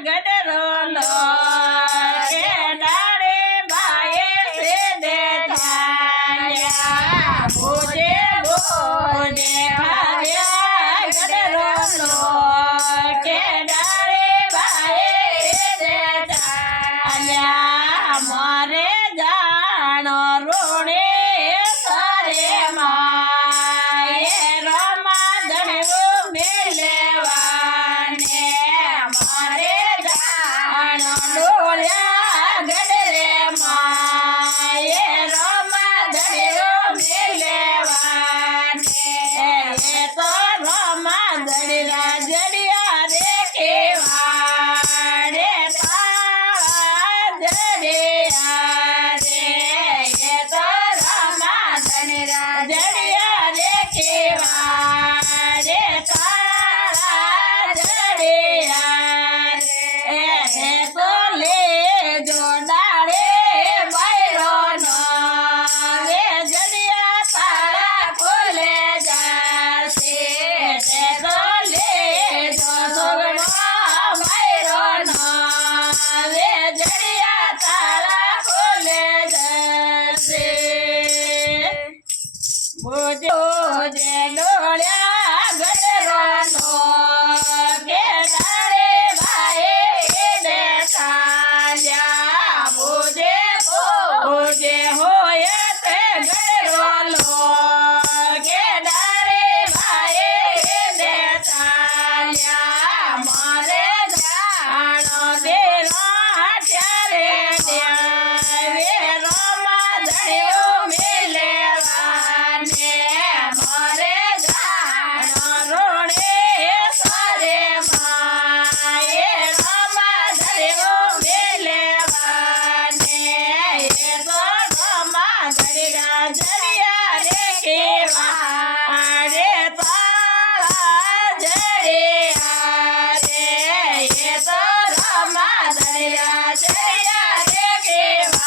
ગડરો લો કે ડાળે બાએ છે દે ધાર્યા ભોજે ભોજે ભાવ્યા ગડરો લો કે ડાળે બાએ છે દે ધાર્યા મારે જાણો રોડે સરે માએ રમા દડવો મેલેવાને મારે જાણો ડોળ્યા ગડરે માએ રમા દડવો મેલેવાને એ તો રમા દડરા જડિયા રે કેવાડે તાળા જડિયા રે એ તો રમા દડરા જડિયા રે કેવાડે તાળા જડિયા રે એ તો લેજો ડાળે બૈરોનો વે જડિયા તાળા ખોલે જાશે તે તો લેજો સોગણો બૈરોનો વે જડિયા તાળા ખોલે જશે બોજો જે ડોળ્યા ગડરોનો કે ડાળે બાએ દે ધાર્યા બોજે બોજે હોય તે ગડરો લો કે ડાળે બાએ દે ધાર્યા મારે જાણો દેરા ત્યારે દેવે રમા દડ્યો મેલેવાને મારે જાણો રોડે સરે માએ રમા દડ્યો મેલેવાને એ તો રમા દડરા જડિયા રે કેવાડે તાળા જડિયા રે એ તો રમા દડરા જડિયા રે કેવાડે